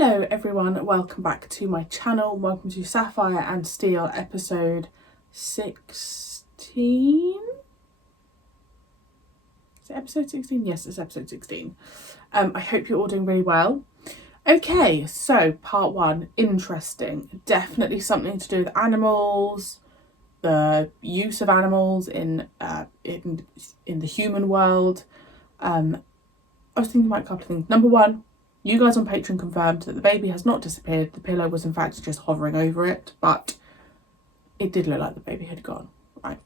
Hello everyone, welcome back to my channel. Welcome to Sapphire and Steel episode 16. Is it episode 16? Yes, it's episode 16. I hope you're all doing really well. Okay, so part one, interesting. Definitely something to do with animals, the use of animals in the human world. I was thinking about a couple of things. Number one, you guys on Patreon confirmed that the baby has not disappeared. The pillow was in fact just hovering over it, but it did look like the baby had gone, right?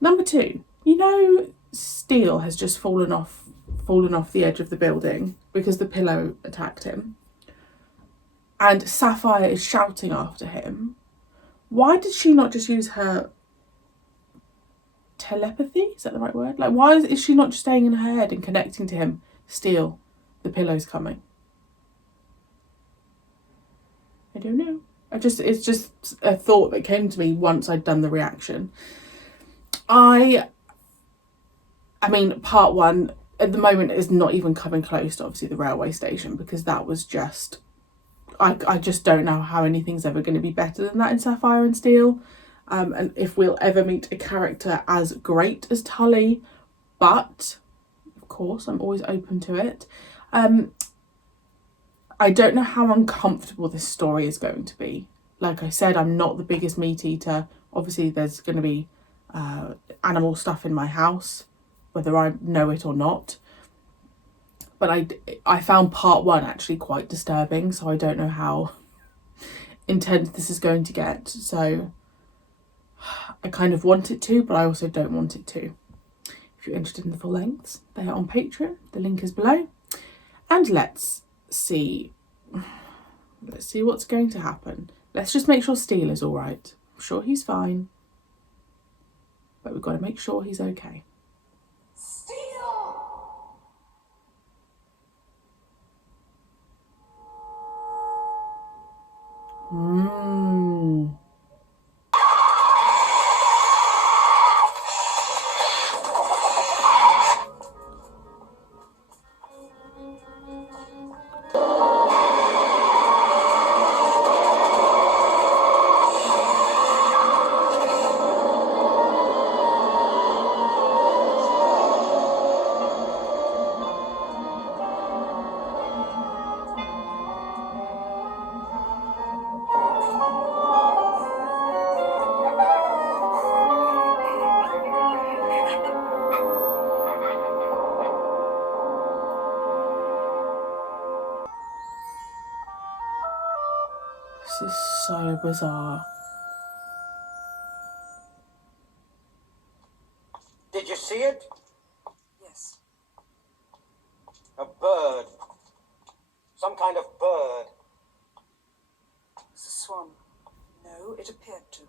Number two, you know, Steel has just fallen off the edge of the building because the pillow attacked him. And Sapphire is shouting after him. Why did she not just use her telepathy? Is that the right word? Like, why is she not just staying in her head and connecting to him? Steel, the pillow's coming. I don't know. It's just a thought that came to me once I'd done the reaction. I mean, part one at the moment is not even coming close to obviously the railway station, because that was just, I just don't know how anything's ever going to be better than that in Sapphire and Steel. And if we'll ever meet a character as great as Tully, but of course I'm always open to it. I don't know how uncomfortable this story is going to be. Like I said, I'm not the biggest meat eater. Obviously, there's going to be animal stuff in my house, whether I know it or not. But I found part one actually quite disturbing, so I don't know how intense this is going to get. So I kind of want it to, but I also don't want it to. If you're interested in the full lengths, they are on Patreon. The link is below. And let's see what's going to happen. Let's just make sure Steel is all right. I'm sure he's fine, but we've got to make sure he's okay. Steel! This is so bizarre. Did you see it? Yes. A bird. Some kind of bird. It's a swan. No, it appeared to.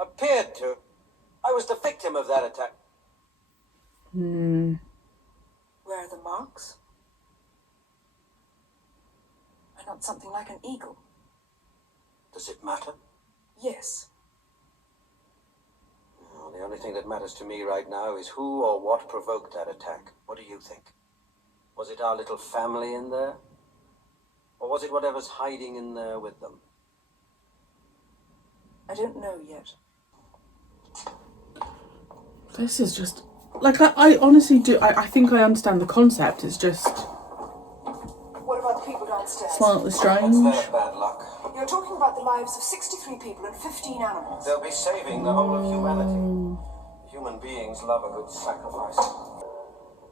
Appeared to. I was the victim of that attack. Where are the marks? Why not something like an eagle? Does it matter? Yes. Well, the only thing that matters to me right now is who or what provoked that attack. What do you think? Was it our little family in there? Or was it whatever's hiding in there with them? I don't know yet. This is just, like, I honestly do, I think I understand the concept. It's just What about the people downstairs? slightly strange. That's their bad luck. You're talking about the lives of 63 people and 15 animals. They'll be saving the whole of humanity. Human beings love a good sacrifice.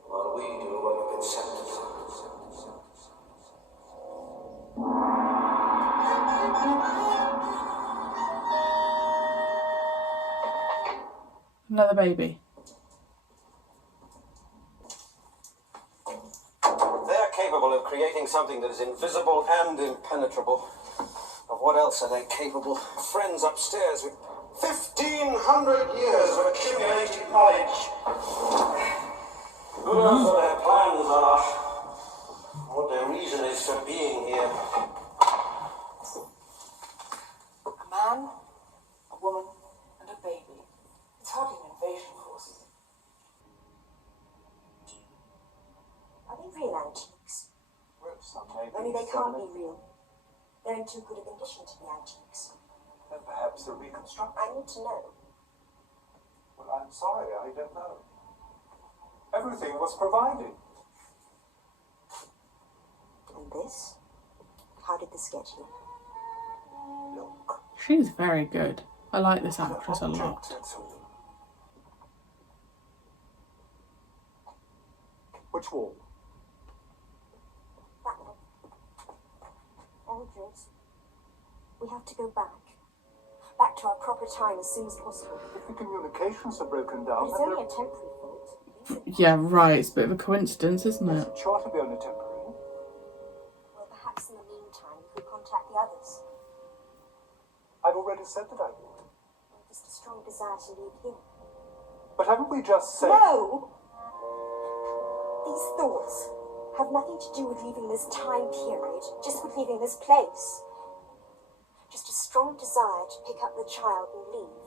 While we do what we've been sent to do. Another baby. They're capable of creating something that is invisible and impenetrable. Of what else are they capable? Friends upstairs with 1,500 years of accumulated knowledge. Who knows what their plans are? What their reason is for being here? A man, a woman, and a baby. It's hardly an invasion force. Are they real antiques? Well, some may be. Only they can't be real. They're in too good a condition to be antiques. Then perhaps a reconstruction. I need to know. Well, I'm sorry, I don't know. Everything was provided. And this? How did this get here? Look. She's very good. I like this actress a lot. Which wall? That one. Eldred, we have to go back. Back to our proper time as soon as possible. If the communications are broken down, It's then only a temporary fault. Yeah, right. It's a bit of a coincidence, isn't it? it's sure to be only temporary. Well, perhaps in the meantime, we could contact the others. I've already said that I would. Just a strong desire to leave here. But haven't we just said... No! These thoughts have nothing to do with leaving this time period, just with leaving this place. Just a strong desire to pick up the child and leave.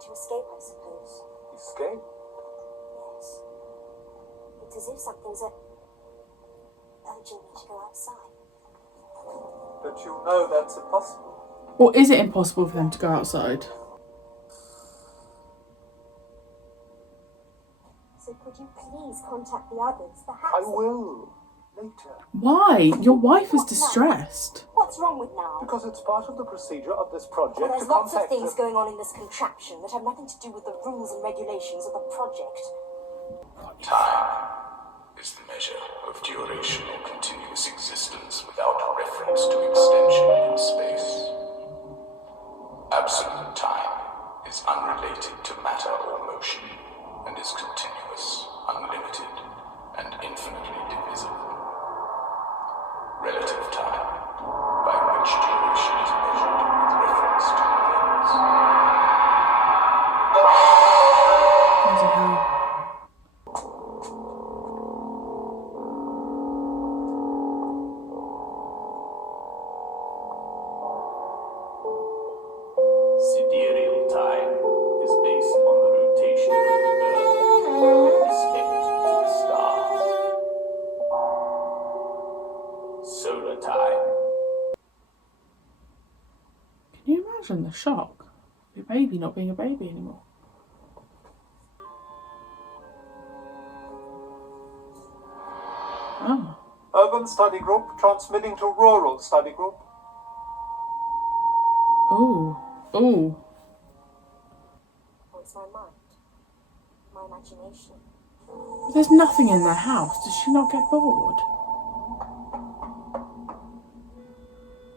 To escape, I suppose. Escape? Yes. It's as if something's urging me to go outside. But you know that's impossible. Or is it impossible for them to go outside? So could you please contact the others? Perhaps... I will. Later. Why? Your wife is distressed. What's wrong with now? Because it's part of the procedure of this project Well, there's to lots of contact... things going on in this contraption that have nothing to do with the rules and regulations of the project. Time is the measure of duration or continuous existence without reference to extension in space. Absolute time is unrelated to matter or motion and is continuous, unlimited, and infinitely divisible. Relative time, by which duration is measured with reference to events. Bloody hell. Sidereal time is based on the rotation of the Earth with respect to the stars. Solar time. Can you imagine the shock? Your baby not being a baby anymore. Oh. Urban study group transmitting to rural study group. Ooh. Ooh. Oh, it's my mind. My imagination. There's nothing in their house. Does she not get bored?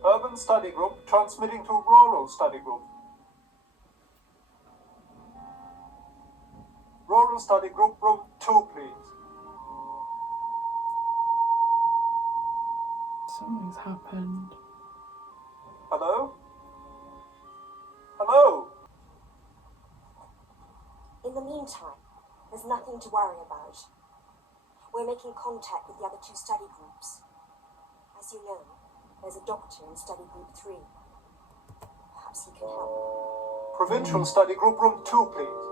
Urban study group transmitting to rural study group. Rural study group, room 2, please. Something's happened. Hello? Hello? In the meantime, there's nothing to worry about. We're making contact with the other two study groups. As you know, there's a doctor in study group 3. Perhaps he can help. Provincial study group, room 2, please.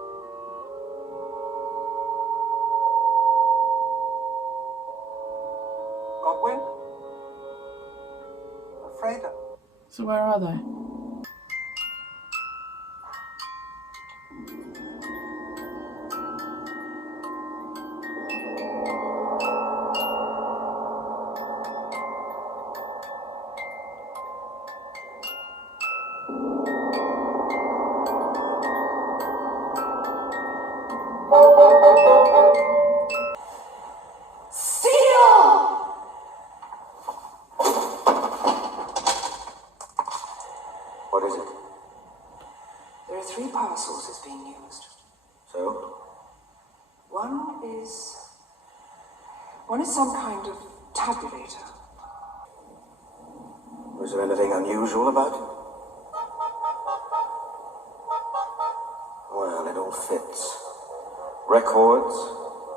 Godwin? Freda. So where are they? What is it? There are 3 power sources being used. So? One is some kind of tabulator. Was there anything unusual about it? Well, it all fits. Records,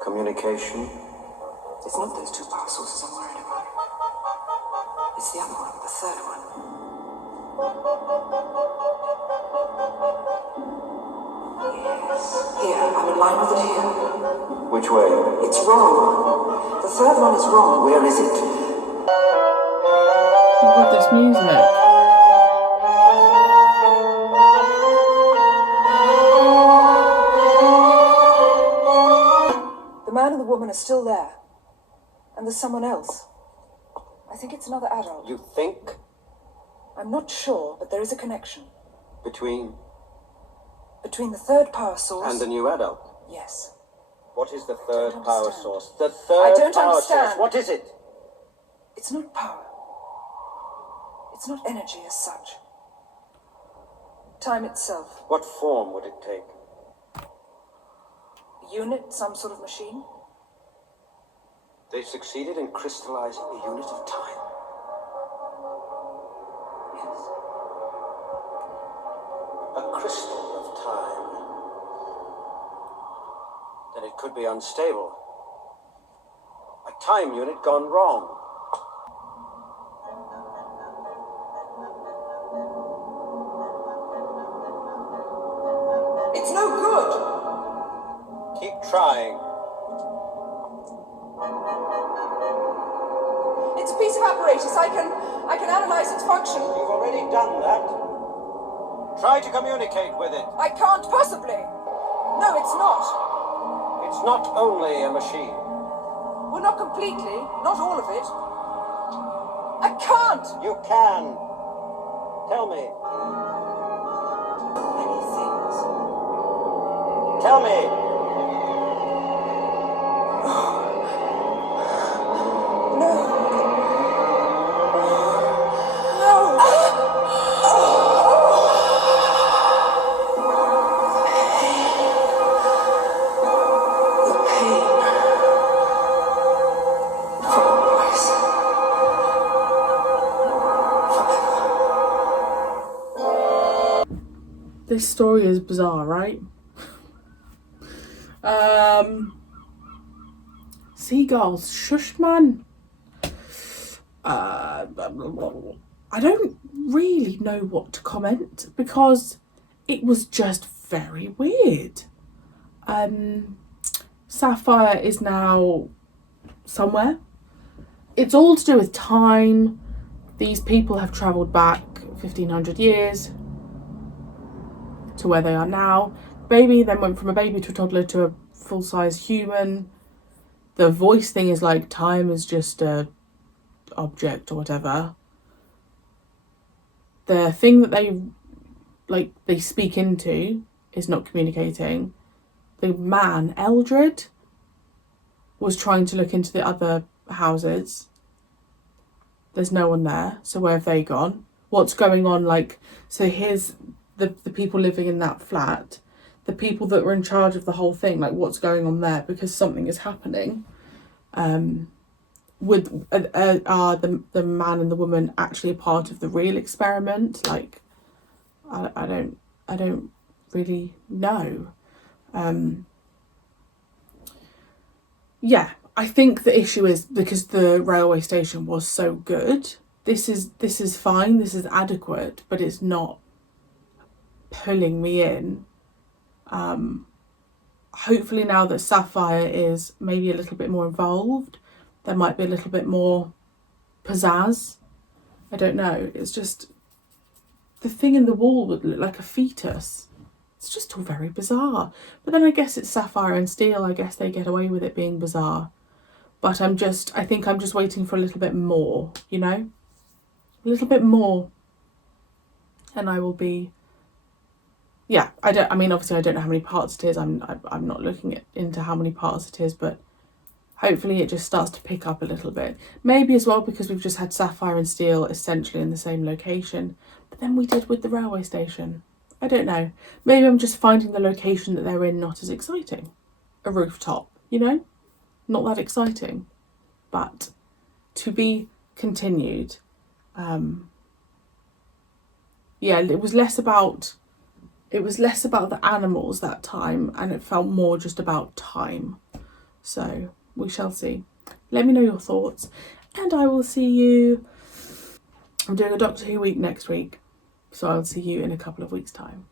communication. It's not those 2 power sources I'm worried about. It's the other one, the third one. Yes. Here, I'm in line with it here. Which way? It's wrong. The third one is wrong. Where is it? this music? The man and the woman are still there. And there's someone else. I think it's another adult. You think? I'm not sure, but there is a connection. Between Between the third power source... and the new adult? Yes. What is the third don't power understand. source? The I third don't power understand. source. What is it? It's not power. It's not energy as such. Time itself. What form would it take? A unit, some sort of machine. They've succeeded in crystallizing a unit of time. Yes. A crystal of time. Then it could be unstable. A time unit gone wrong. It's no good! Keep trying. It's a piece of apparatus. I can analyze its function. You've already done that. Try to communicate with it. I can't possibly. No, it's not. It's not only a machine. Well, not completely. Not all of it. I can't! You can. Tell me. Many things. Tell me. No. This story is bizarre, right? Seagulls, shush man. I don't really know what to comment because it was just very weird. Sapphire is now somewhere. It's all to do with time. These people have travelled back 1500 years to where they are now. Baby then went from a baby to a toddler to a full-size human. The voice thing is like time is just a object or whatever. The thing that they speak into is not communicating. The man, Eldred, was trying to look into the other houses. There's no one there, so where have they gone? What's going on? So here's the people living in that flat, the people that were in charge of the whole thing, what's going on there, because something is happening. Are the man and the woman actually a part of the real experiment? I don't really know. Yeah, I think the issue is because the railway station was so good. This is fine, this is adequate, but it's not pulling me in. Hopefully now that Sapphire is maybe a little bit more involved, there might be a little bit more pizzazz. I don't know. It's just the thing in the wall would look like a fetus. It's just all very bizarre. But then I guess it's Sapphire and Steel. I guess they get away with it being bizarre. But I think I'm just waiting for a little bit more, you know? A little bit more. And I will be... Yeah, obviously I don't know how many parts it is. I'm not looking into how many parts it is, but hopefully it just starts to pick up a little bit. Maybe as well because we've just had Sapphire and Steel essentially in the same location, but then we did with the railway station. I don't know. Maybe I'm just finding the location that they're in not as exciting. A rooftop, you know? Not that exciting. But to be continued. Yeah, it was less about the animals that time, and it felt more just about time. So we shall see. Let me know your thoughts, and I will see you. I'm doing a Doctor Who week next week, so I'll see you in a couple of weeks' time.